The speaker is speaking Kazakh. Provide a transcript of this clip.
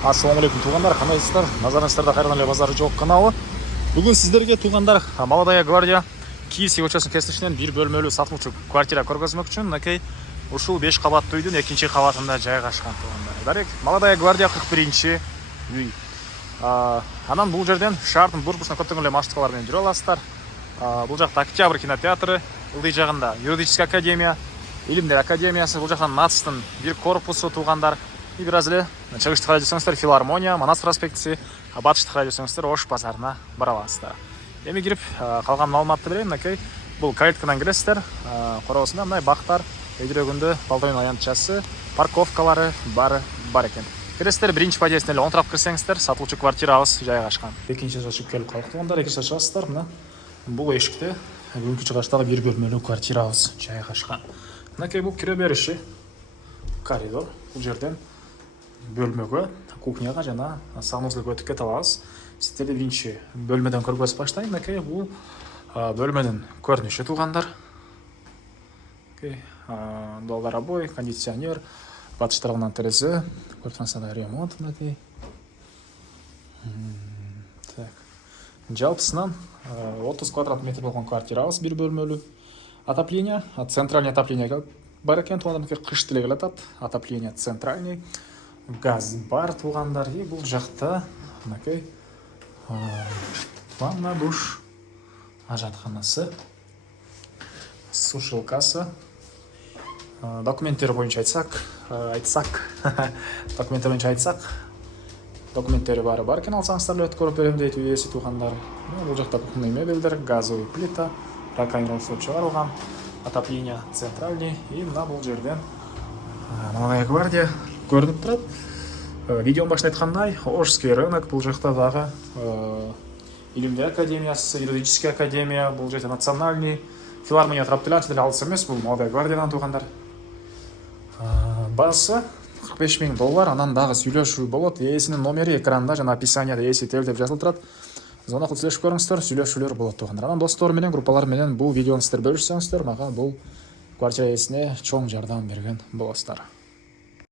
Ассалаумағалейкум туғандар, қандайсыздар? Назарыңыздарда қайырлы эле базары жоқ каналы. Бүгін сіздерге туғандар Молодая гвардия Киевский көчесінің кесінішінен бір бөлмелі сатылушы квартира көргізмек үшін мінекей ушул 5 қабатты үйдің екінші қабатында жайғашқан туғандар. Дарек, Молодая гвардия 41-ші үй. Анан бұл жерден шаһардын бурбушуна көптөгөн эле маршруткалар менен жүрө аласыздар. Бұл жақта Октябрь кинотеатры, ылдый жагында юридическая академия, илимдер академиясы, бұл жақтан НАЦТың бір корпусу туғандар. И біраз эле чыгышты карай жүрсөңүздөр филармония, Манас проспектisi, батышты карай жүрсөңүздөр Ош базарына бара аласыздар. Эми кирип калган маалыматты берейин. Мынакей бул калиткадан киресиздер. Коросунда мындай бактар, өйдөрөгүндө балдоюн аянтчасы, парковкалары бар экен. Киресиздер, биринчи подъездден эле оңтурап кирсеңиздер, сатылуучу квартирабыз жайгашкан. Экинчи этажга келип калдык тугандар, экинчи этажга чыгасыздар. Мына бул эшикте бүгүнкү чыгыштагы бир бөлмөлүү квартирабыз жайгашкан. Мынакей бул кире бериши коридор. Бул жерден бөлмөгө, кухняга жана санузелге өтүп кете алабыз. Сиздерди биринчи бөлмөдөн көргөзүп баштайм. Мынакей бул бөлмөнүн көрүнүшү тугандар. Долларобой, кондиционер, батыш тарабынан терезе, квартирасында ремонт мынакей. Так. Жалпысынан 30 квадрат метр болгон квартирабыз, бир бөлмөлүү. Отопление, центральный отопление бар экен тугандар, кыш деле келатат. Отопление центральный. Газ бар тугандар. И бул жакта мынакей ванна, душ, ажатканасы, сушилкасы. Документтери боюнча айтсак, документтери баары бар экен, алсаңыздар эле өткөрүп берем дейт үй ээси тугандар. Бул жакта кухонный мебелдер, газовый плита, ракайнерсоо чыгарылган, отопление центральный. И мына бул жерден Молодая гвардия көрүнүп турат. Видеонун башында айткандай, Ошский рынок, бул жакта дагы илимдер академиясы, юридическая академия, бул жерде национальный филармония тарап деле анча деле алыс эмес, бул Молодая гвардиядан тугандар. Баасы $45,000, анан дагы сүйлөшүү болот. Ээсинин номери экранда жана описанияда ээси деп жазылып турат. Звонок кылып сүйлөшүп көрүңүздөр, сүйлөшүүлөр болот тугандар. Анан достор менен, группалар менен бул видеону сиздер бөлүшсөңүздөр, мага бул квартира ээсине чоң жардам берген болосуздар.